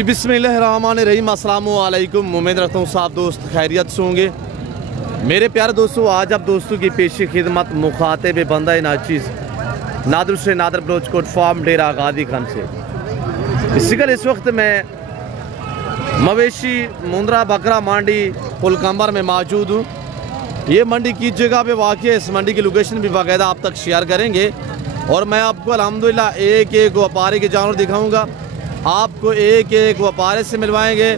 जी बिस्मिल्लाहिर्रहमानिर्रहीम, अस्सलामु अलैकुम। उम्मीद रखता हूँ सब दोस्त खैरियत से होंगे। मेरे प्यारे दोस्तों, आज आप दोस्तों की पेशी खिदमत मुखातिब बंदा नाचीज़ नादर से नादर बलोचकोट फार्म डेरा गादी खान से। इस वक्त मैं मवेशी मुंद्रा बकरा मंडी पुलकंबर में मौजूद हूँ। ये मंडी किस जगह पे वाक़ है, इस मंडी की लोकेशन भी बाकायदा आप तक शेयर करेंगे और मैं आपको अल्हम्दुलिल्लाह एक एक व्यापारी के जानवर दिखाऊंगा, आपको एक एक व्यापारी से मिलवाएंगे।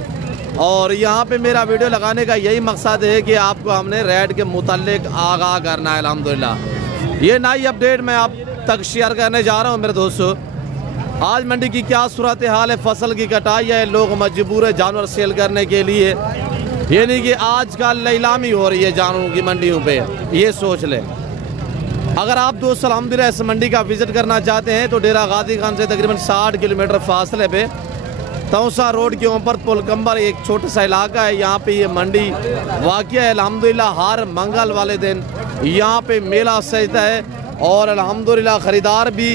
और यहाँ पे मेरा वीडियो लगाने का यही मकसद है कि आपको हमने रेट के मुतालिक आगाह करना है। अल्हम्दुलिल्लाह ये नई अपडेट मैं आप तक शेयर करने जा रहा हूँ। मेरे दोस्तों, आज मंडी की क्या सूरत हाल है, फसल की कटाई है, लोग मजबूर है जानवर सेल करने के लिए। ये नहीं कि आजकल नीलामी हो रही है जानवरों की मंडियों पे, ये सोच लें। अगर आप दोस्त अल्हम्दुलिल्लाह इस मंडी का विज़िट करना चाहते हैं तो डेरा गादी खान से तकरीबन 60 किलोमीटर फासले पे तौसा रोड के ऊपर पुलकंबर एक छोटा सा इलाका है। यहाँ पे ये मंडी वाक़ है। अल्हम्दुलिल्लाह हर मंगल वाले दिन यहाँ पे मेला सजता है और अल्हम्दुलिल्लाह ख़रीदार भी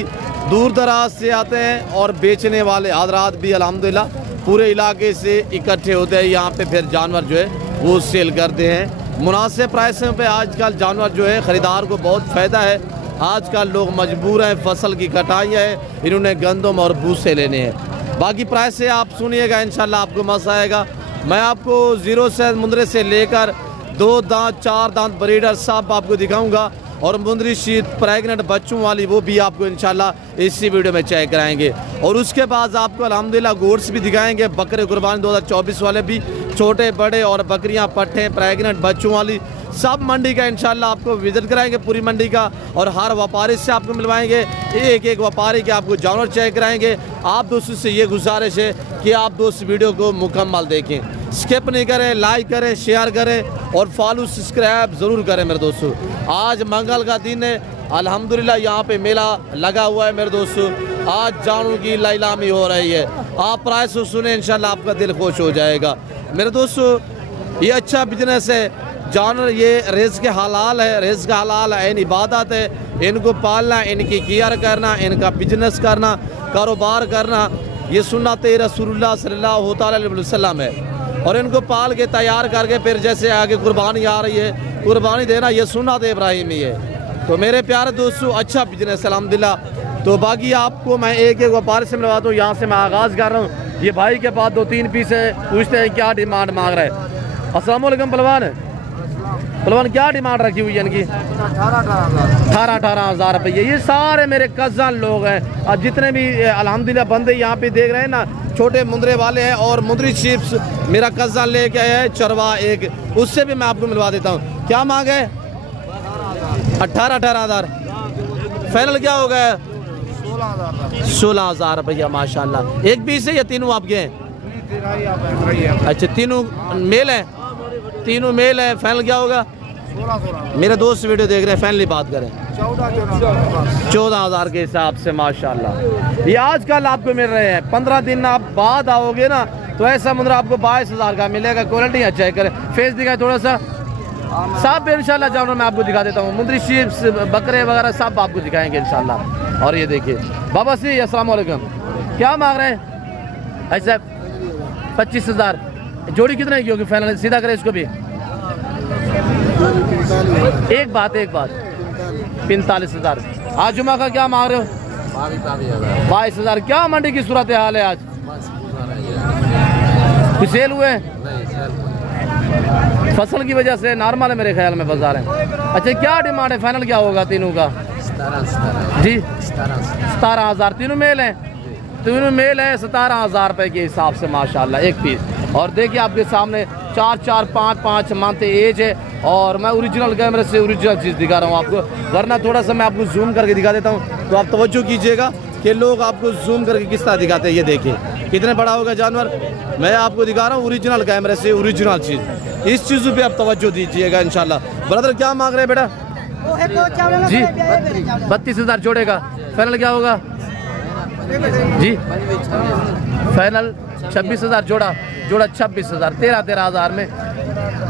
दूर दराज से आते हैं और बेचने वाले हज़रात भी अल्हम्दुलिल्लाह पूरे इलाके से इकट्ठे होते हैं। यहाँ पे फिर जानवर जो है वो सेल करते हैं मुनासिब प्राइसों पे। आजकल जानवर जो है ख़रीदार को बहुत फ़ायदा है। आजकल लोग मजबूर हैं, फसल की कटाई है, इन्होंने गंदम और भूसे लेने हैं। बाकी प्राइस से आप सुनिएगा, इंशाल्लाह आपको मज़ा आएगा। मैं आपको ज़ीरो से मुंद्रे से लेकर 2 दांत 4 दांत ब्रीडर सब आपको दिखाऊंगा और मुंद्री शीत प्रेगनेंट बच्चों वाली वो भी आपको इंशाल्लाह इसी वीडियो में चेक कराएंगे। और उसके बाद आपको अल्हम्दुलिल्लाह गोड्स भी दिखाएंगे, बकरे कुर्बानी 2024 वाले भी, छोटे बड़े और बकरियां पट्टे प्रेगनेंट बच्चों वाली सब मंडी का इंशाल्लाह आपको विजिट कराएंगे पूरी मंडी का। और हर व्यापारी से आपको मिलवाएंगे, एक एक व्यापारी के आपको जानवर चेक कराएंगे। आप दोस्तों से ये गुजारिश है कि आप दोस्त वीडियो को मुकम्मल देखें, स्किप नहीं करें, लाइक करें, शेयर करें और फॉलो सब्सक्राइब ज़रूर करें। मेरे दोस्तों, आज मंगल का दिन है, अल्हम्दुलिल्लाह यहाँ पे मेला लगा हुआ है। मेरे दोस्तों, आज जानवरों की नीलामी हो रही है। आप प्राइस सुने, इंशाल्लाह आपका दिल खुश हो जाएगा। मेरे दोस्तों, ये अच्छा बिजनेस है जानवर, ये रिज़्क़ हलाल है, रिज़्क़ हलाल है, इन इबादत है। इनको पालना, इनकी केयर करना, इनका बिजनेस करना, कारोबार करना, ये सुन्नत रसूलुल्लाह सल्लल्लाहु अलैहि वसल्लम है। और इनको पाल के तैयार करके फिर जैसे आगे कुर्बानी आ रही है, कुर्बानी देना ये सुन्नत इब्राहिमी है। तो मेरे प्यारे दोस्तों, अच्छा बिजनेस अल्हम्दुलिल्लाह। तो बाकी आपको मैं एक एक व्यापारी से मिलवाता हूँ। यहाँ से मैं आगाज़ कर रहा हूँ। ये भाई के पास 2-3 पीस है, पूछते हैं क्या डिमांड मांग रहा है। अस्सलाम वालेकुम पहलवान, पहलवान क्या डिमांड रखी हुई है इनकी? 18 हज़ार रुपये। ये सारे मेरे कज़न लोग हैं और जितने भी अल्हम्दुलिल्लाह बंदे यहाँ पे देख रहे हैं ना, छोटे मुंद्रे वाले हैं। और मुंद्री चिप्स मेरा कज़न लेके आया है चरवा एक, उससे भी मैं आपको मिलवा देता हूँ। क्या मांग है? 18 हज़ार। फाइनल क्या हो गया? 16 हज़ार रुपया। माशाल्लाह। एक पीस है या तीनों आपके हैं? अच्छा, तीनों मेल है, तीनों मेल है। फाइनल क्या होगा? 16 मेरे दोस्त वीडियो देख रहे हैं, फाइनली बात करें 14 हज़ार के हिसाब से। माशाल्लाह, ये आजकल आपको मिल रहे हैं। 15 दिन आप बाद आओगे ना तो ऐसा मुंद्रा आपको 22 हज़ार का मिलेगा। क्वालिटी अच्छा है, करें फेस दिखाए थोड़ा सा, सब इंशाल्लाह जानवर मैं आपको दिखा देता हूँ। मुंद्री शीप्स बकरे वगैरह सब आपको दिखाएंगे इंशाल्लाह। और ये देखिए बाबा सी, अस्सलाम वालेकुम, क्या मांग रहे हैं? ऐसा 25 हज़ार। जोड़ी कितने की होगी फाइनल? सीधा करें इसको भी। एक बात 45 हज़ार। आज जुमा का क्या मांग रहे हो? 22 हज़ार। क्या मंडी की सूरत हाल है आज? कुछ सेल हुए? फसल की वजह से नॉर्मल है मेरे ख्याल में बाजार है। अच्छा, क्या डिमांड है? फाइनल क्या होगा तीनों का? 17 जी 17 हज़ार। तीनों मेल है, तीनों मेल है। 17 हज़ार रुपये के हिसाब से माशाल्लाह एक पीस। और देखिए आपके सामने 4-4, 5-5 मंथ एज है। और मैं ओरिजिनल कैमरे से ओरिजिनल चीज़ दिखा रहा हूँ आपको, वरना थोड़ा सा मैं आपको जूम करके दिखा देता हूँ। तो आप तवज्जो कीजिएगा कि लोग आपको जूम करके किस तरह दिखाते हैं। ये देखिए कितने बड़ा होगा जानवर, मैं आपको दिखा रहा हूँ ओरिजिनल कैमरे से ओरिजिनल चीज़। इस चीज़ों पे आप तवज्जो दीजिएगा इंशाल्लाह। ब्रदर क्या मांग रहे हैं बेटा? जी 32 हज़ार जोड़े का। फाइनल क्या होगा जी? फाइनल 26 हज़ार जोड़ा, जोड़ा 26 हज़ार। 13 हज़ार में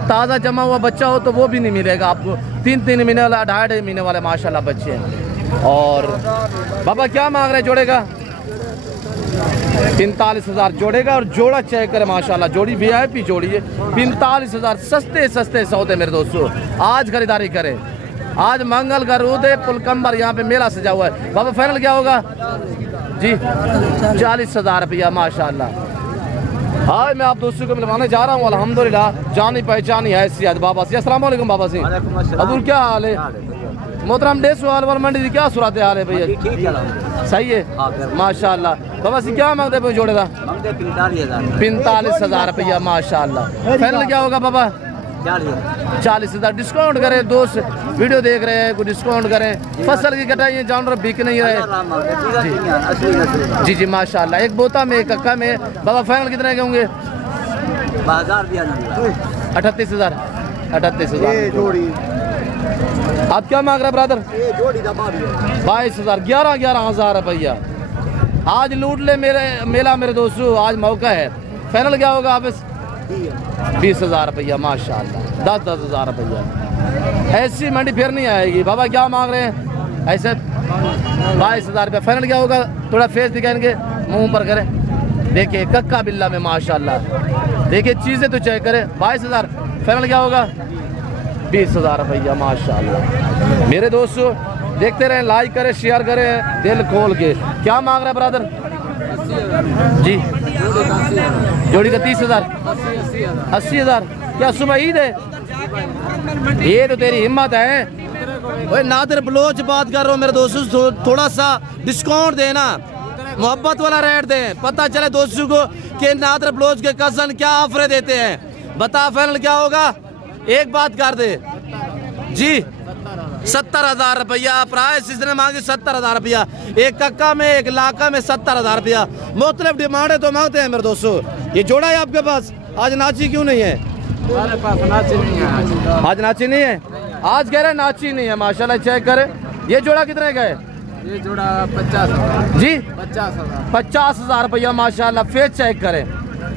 ताज़ा जमा हुआ बच्चा हो तो वो भी नहीं मिलेगा आपको। 3 महीने वाला, 2.5 महीने वाले माशाल्लाह बच्चे हैं। और बाबा क्या मांग रहे जोड़े का? 45,000 जोड़े का। और जोड़ा चेक करें माशाल्लाह, जोड़ी VIP जोड़ी है। 45,000 सस्ते सस्ते सौदे मेरे दोस्तों, आज खरीदारी करें। आज मंगल का रोज है, पुलकम्बर यहाँ पे मेला सजा हुआ है। बाबा फाइनल क्या होगा जी? 40,000 रुपया माशाल्लाह। आज मैं आप दोस्तों को मिलवाने जा रहा हूँ अल्हम्दुलिल्लाह, जानी पहचानी है सियाद बाबा से। अस्सलाम वालेकुम बाबा से। अब्दुल क्या हाल है? मोहतरम डे सुहाल वाल मंडी की क्या सूरत हाल है भैया? सही है माशाल्लाह। बाबा से क्या मांगते हैं जोड़े का? 45,000 रुपया माशाल्लाह। फाइनल क्या होगा बाबा? 40,000। डिस्काउंट करें, दोस्त वीडियो देख रहे हैं, कुछ डिस्काउंट करें। फसल की कटाई जानवर बिक नहीं रहे जी जी माशाल्लाह। एक बोता में एक कक्का में बाबा फाइनल कितने के होंगे? 38,000। 38,000 आप क्या मांग रहे ब्रदर? 22,000। 11,000 रुपया। आज लूट ले मेरे मेला मेरे दोस्तों, आज मौका है। फाइनल क्या होगा? आप 20,000 रुपया माशाल्लाह। 10,000 रुपया। ऐसी मंडी फिर नहीं आएगी। बाबा क्या मांग रहे हैं? ऐसे 22,000 रुपया। फाइनल क्या होगा? थोड़ा फेस दिखाएंगे, मुंह पर करें। देखिए कक्का बिल्ला में माशाल्लाह, देखिए चीजें तो चेक करें। 22,000। फाइनल क्या होगा? 20,000 रुपया माशाल्लाह। मेरे दोस्तों देखते रहें, लाइक करें, शेयर करें दिल खोल के। क्या मांग रहा है ब्रदर जी? जोड़ी का 30,000। 80,000। क्या सुबह ईद है? ये तो तेरी हिम्मत है। ओए नादिर बलोच बात कर रहा हूँ मेरे दोस्तों, थोड़ा सा डिस्काउंट देना, मोहब्बत वाला रेट दें। पता चले दोस्तों को कि नादिर बलोच के कज़न क्या ऑफर देते हैं। बता फाइनल क्या होगा? एक बात कर दे जी। 70,000 रुपया प्राइस इसने मांगी। 70,000 रुपया। एक कक्का में एक लाका में 70,000 रुपया। मुख्तलिफ डिमांडें तो मांगते हैं मेरे दोस्तों। ये जोड़ा है आपके पास? आज नाची क्यों नहीं है? हमारे पास नाची नहीं है। आज नाची नहीं है? आज कह रहे नाची नहीं है माशाल्लाह। चेक करें, ये जोड़ा कितने का है? ये जोड़ा 50,000 जी। 50,000 रुपया माशाल्लाह। फेस चेक करें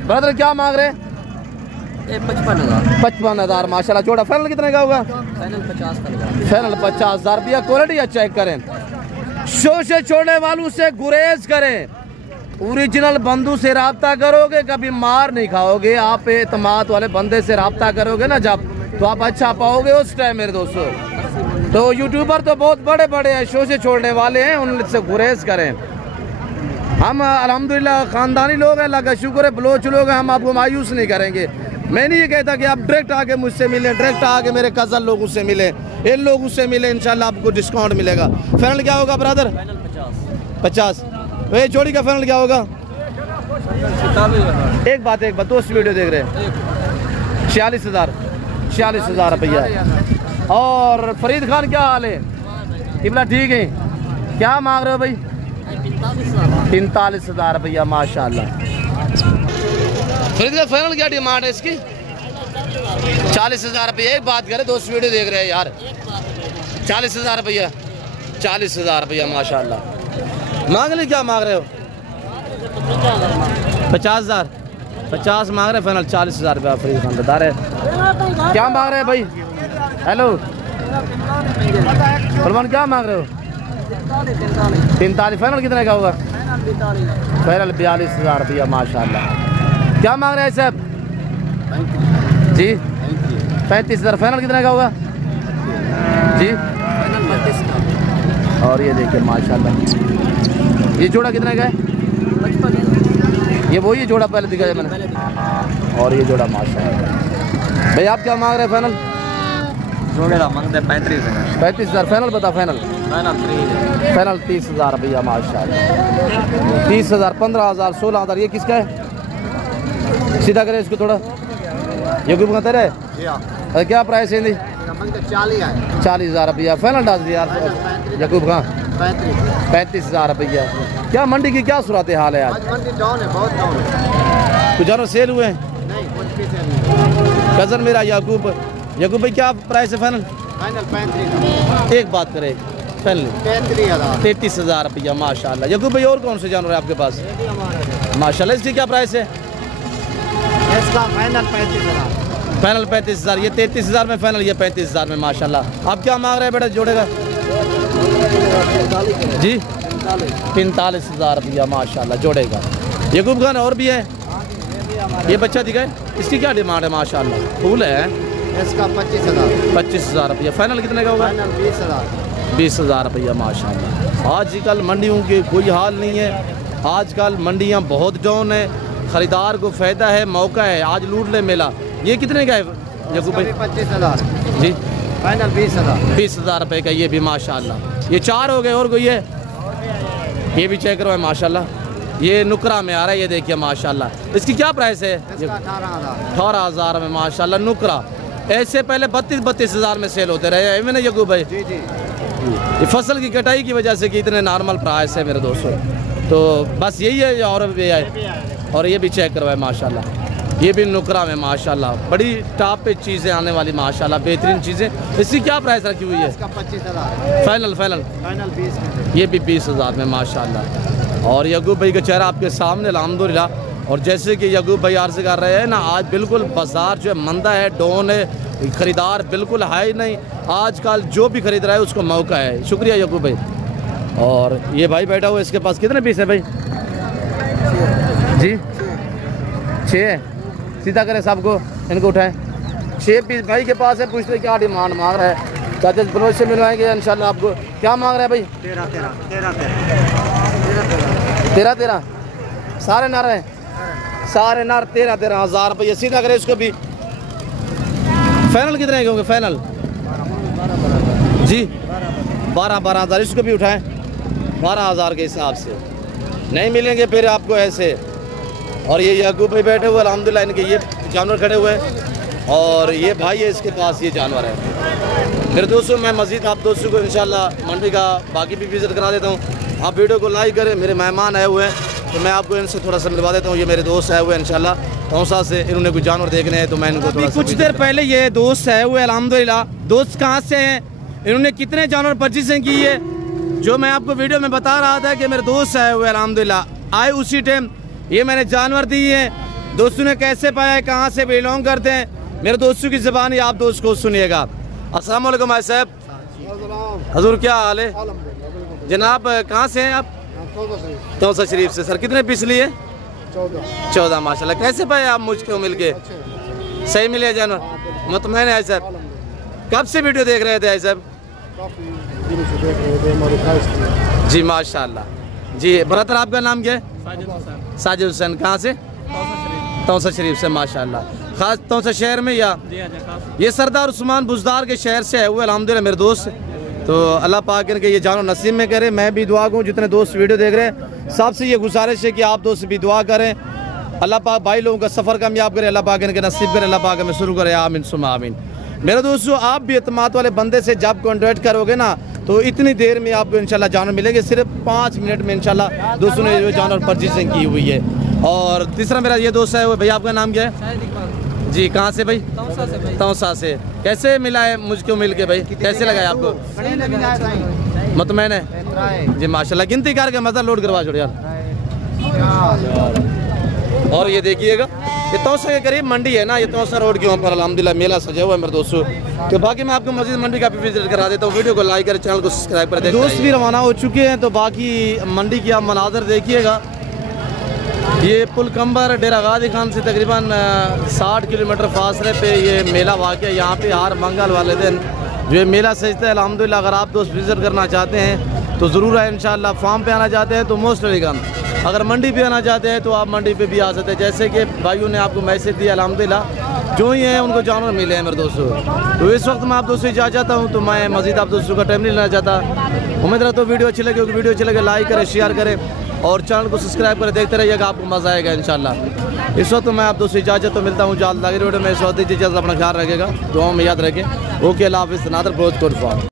ब्रदर। क्या मांग रहे हैं? 55,000 माशाल्लाह। जोड़ा फाइनल कितने का होगा? फाइनल 50,000 रुपया। क्वालिटी चेक करें। शो से छोड़ने वालों से गुरेज करें। ओरिजिनल बंदू से राब्ता करोगे कभी मार नहीं खाओगे। आप एतमाद वाले बंदे से राब्ता करोगे ना जब, तो आप अच्छा पाओगे उस टाइम मेरे दोस्तों। तो यूट्यूबर तो बहुत बड़े बड़े हैं, शो से छोड़ने वाले हैं, उनसे गुरेज करें। हम अल्हम्दुलिल्लाह खानदानी लोग हैं, अल्लाह का शुक्र है, बलोच लोग हैं, हम आपको मायूस नहीं करेंगे। मैं नहीं ये कहता कि आप डायरेक्ट आके मुझसे मिलें, डायरेक्ट आके मेरे कज़न लोगों से मिले, इन लोगों से मिले, इंशाल्लाह आपको डिस्काउंट मिलेगा। फाइनल क्या होगा ब्रदर? 50। ये जोड़ी का फाइनल क्या होगा? एक बात दोस्त वीडियो देख रहे हैं। 46,000। 46,000 रुपया। और फरीद खान क्या हाल है? इबला ठीक है? क्या मांग रहे हो भाई? 45,000 रुपया माशाल्लाह। फरीद का फाइनल क्या डिमांड है इसकी? 40,000 रुपया। एक बात करें, दोस्त वीडियो देख रहे हैं यार। 40,000 रुपया। 40,000 रुपया माशाल्लाह। मांग ले, क्या मांग रहे हो? 50,000। 50 मांग रहे, फाइनल 40,000 रुपया फरीद खान बता रहे। क्या मांग रहे हैं भाई? हेलो फरमान, क्या मांग रहे हो? 45। फाइनल कितने का होगा? फाइनल 42,000 रुपया माशाल्लाह। क्या मांग रहे हैं साहब जी? 35,000। फाइनल कितने का होगा जी? और ये देखिए माशाल्लाह, ये जोड़ा कितने का है? 55। ये वही जोड़ा पहले दिखाया मैंने। और ये जोड़ा माशाल्लाह। भाई आप क्या मांग रहे हैं फाइनल? जोड़े का मांगते हैं 35,000। 35,000। फाइनल बता। फाइनल 30,000 रुपया माशाल्लाह। 30,000, 15,000, 16,000। ये किसका है? सीधा करे इसको थोड़ा। यकूब का तेरे? क्या प्राइस है? 40,000 रुपया। फाइनल डाल दिया यार यकूब खां। 35,000 रुपया। क्या मंडी की क्या सूरत हाल है आज? मंडी डाउन है, बहुत डाउन है। कुछ जानवर सेल हुए हैं? कज़न मेरा याकूब भाई क्या प्राइस है फाइनल? 35। एक बात करे फाइनल 33,000 रुपया माशाल्लाह। यकूब भाई और कौन से जानवर है आपके पास? माशाल्लाह। इसकी क्या प्राइस है? इसका फाइनल 35,000। फाइनल 35,000। ये 33,000 में फाइनल, ये 35,000 में माशाल्लाह। आप क्या मांग रहे हैं बेटा जोड़े का? जी 45,000 रुपया माशाल्लाह जोड़े का। यकूब खान और भी है, ये बच्चा दिखाए, इसकी क्या डिमांड है? माशाल्लाह फूल है, इसका 25,000। 25,000 रुपया। फाइनल कितने का होगा? 20,000। 20,000 रुपया माशाल्लाह। आजकल मंडियों के कोई हाल नहीं है, आजकल मंडियाँ बहुत डाउन है, ख़रीदार को फ़ायदा है, मौका है, आज लूट ले मेला। ये कितने का है यकूब भाई? 25,000 जी, फाइनल 20,000। 20,000 रुपये का ये भी माशाल्लाह। ये 4 हो गए, और कोई है? ये भी चेक करो है माशाल्लाह, ये नुकरा में आ रहा है, ये देखिए माशाल्लाह। इसकी क्या प्राइस है? 18,000 में माशाल्लाह नुकरा। ऐसे पहले 32,000 में सेल होते रहे हैं मैंने यकूब भाई। जी जी। ये फसल की कटाई की वजह से कि इतने नॉर्मल प्राइस है मेरे दोस्तों, तो बस यही है। और भी है, और ये भी चेक करवाए माशाल्लाह, ये भी नुकरा में माशाल्लाह, बड़ी टॉप पे चीज़ें आने वाली माशाल्लाह, बेहतरीन चीज़ें। इसकी क्या प्राइस रखी हुई है? इसका 25,000 फाइनल फाइनल 20 में। ये भी 20,000 में माशाल्लाह। और यकूब भाई का चेहरा आपके सामने अल्हम्दुलिल्लाह। और जैसे कि यकूब भाई अर्ज़ कर रहे हैं ना, आज बिल्कुल बाज़ार जो है मंदा है, डाउन है, ख़रीदार बिल्कुल है ही नहीं। आजकल जो भी खरीद रहा है उसको मौका है। शुक्रिया यकूब भाई। और ये भाई बैठा हुआ, इसके पास कितने पीस है भाई? जी 6 है। सीधा करें सबको, इनको उठाएं। 6 पीस भाई के पास है। पूछते क्या डिमांड मांग रहा है? चाचा बनोज से मिलवाएंगे इंशाल्लाह आपको। क्या मांग रहा है भाई? 13 सारे नर हैं, सारे नर 13,000 रुपये। सीधा करें इसको भी। फाइनल कितने के होंगे? फाइनल जी 12,000। इसको भी उठाएं 12,000 के हिसाब से। नहीं मिलेंगे फिर आपको ऐसे। और ये यकूब भाई बैठे हुए अल्हम्दुलिल्लाह, इनके ये जानवर खड़े हुए हैं, और ये भाई है इसके पास ये जानवर है। मेरे दोस्तों मैं मज़ीद आप दोस्तों को इंशाल्लाह मंडी का बाकी भी विज़िट करा देता हूँ। आप वीडियो को लाइक करें। मेरे मेहमान आए हुए हैं तो मैं आपको इनसे थोड़ा सा मिलवा देता हूँ। ये मेरे दोस्त आए हुए हैं इंशाल्लाह तौसा से, इन्होंने कुछ जानवर देखने हैं तो मैं इनको थोड़ा कुछ देर पहले ये दोस्त आए हुए अल्हम्दुलिल्लाह। दोस्त कहाँ से हैं, इन्होंने कितने जानवर परचेसिंग की है, जो मैं आपको वीडियो में बता रहा था कि मेरे दोस्त आए हुए अल्हम्दुलिल्लाह। आए उसी टाइम ये मैंने जानवर दी है। दोस्तों ने कैसे पाया है, कहाँ से बिलोंग करते हैं, मेरे दोस्तों की ज़बान आप दोस्त को सुनिएगा। अस्सलाम वालेकुम भाई साहब। हजूर क्या हाल है जनाब? कहाँ से हैं आप? तौसा शरीफ से। सर कितने पीस लिए? 14 माशाल्लाह। कैसे पाए आप मुझको मिलके? सही मिले जानवर? मुतमईन है साहब? कब से वीडियो देख रहे थे साहब? जी माशाल्लाह। जी ब्रदर आपका नाम क्या है? साजिद हुसैन। कहाँ से? तौसा शरीफ से माशाल्लाह। खास तौसा शहर में या? ये सरदार उस्मान बुजदार के शहर से है हुए अल्हम्दुलिल्लाह मेरे दोस्त। तो अल्लाह पाक इनके ये जानो नसीब में करे। मैं भी दुआ करूँ, जितने दोस्त वीडियो देख रहे हैं सबसे ये गुजारिश है कि आप दोस्त भी दुआ करें। अल्लाह पाक भाई लोगों का सफ़र कामयाब करे, अल्लाह पाक इनके नसीब करे, अल्लाह पाक में शुरू करे। आमीन सुम्मा आमीन। मेरे दोस्तों आप भी एतमाद वाले बंदे से जब कॉन्टैक्ट करोगे ना तो इतनी देर में आपको इंशाल्लाह जानवर मिलेंगे। सिर्फ 5 मिनट में इंशाल्लाह दोस्तों ने जो जानवर परचेसिंग की हुई है। और तीसरा मेरा ये दोस्त है वो भैया, आपका नाम क्या है? जी कहाँ से भाई? तौसा से भाई। तौसा से। कैसे मिला है मुझको मिल के भाई? कैसे लगा आपको? मुतमईन है जी माशाल्लाह। गिनती करके मज़ा लोड करवा छोड़ यार। और ये देखिएगा ये तौसा के करीब मंडी है ना, ये तौसा रोड के ऊपर अल्हम्दुलिल्लाह मेला सजा हुआ है मेरे दोस्तों। तो बाकी मैं आपको मस्जिद मंडी का भी विजिट करा देता हूँ। वीडियो को लाइक करें, चैनल को सब्सक्राइब करें। दोस्त भी रवाना हो चुके हैं तो बाकी मंडी की आप मनाजर देखिएगा। ये पुल कंबर डेरा गाजी खान से तकरीबन 60 किलोमीटर फासले पे ये मेला वाक़ है। यहाँ पे हर मंगल वाले दिन जो ये मेला सजता है अल्हम्दुलिल्लाह। अगर आप दोस्त विज़िट करना चाहते हैं तो ज़रूर है इंशाल्लाह। फार्म पे आना चाहते हैं तो मोस्ट वेलकम। अगर मंडी पे आना चाहते हैं तो आप मंडी पे भी आ सकते हैं। जैसे कि भाइयों ने आपको मैसेज दिया अल्हम्दुलिल्लाह, जो ही हैं उनको जानवर मिले हैं मेरे दोस्तों। तो इस वक्त मैं आप दोस्तों इजाज़त चाहता हूँ, तो मैं मज़ीद आप दोस्तों का टाइम नहीं लेना चाहता। उम्मीद रहा तो वीडियो अच्छी लगे होगी। वीडियो अच्छी लगे लाइक करें, शेयर करें और चैनल को सब्सक्राइब करें। देखते रहिएगा, आपको मज़ा आएगा इंशाल्लाह। इस वक्त मैं आप दोस्तों इजाज़त तो मिलता हूँ जल्द। वीडियो में इस वक्त इजाज़त, अपना ख्याल रखेगा, दुआओं में याद रखें। ओके अल्लाह हाफ़िज़। नादर बहुत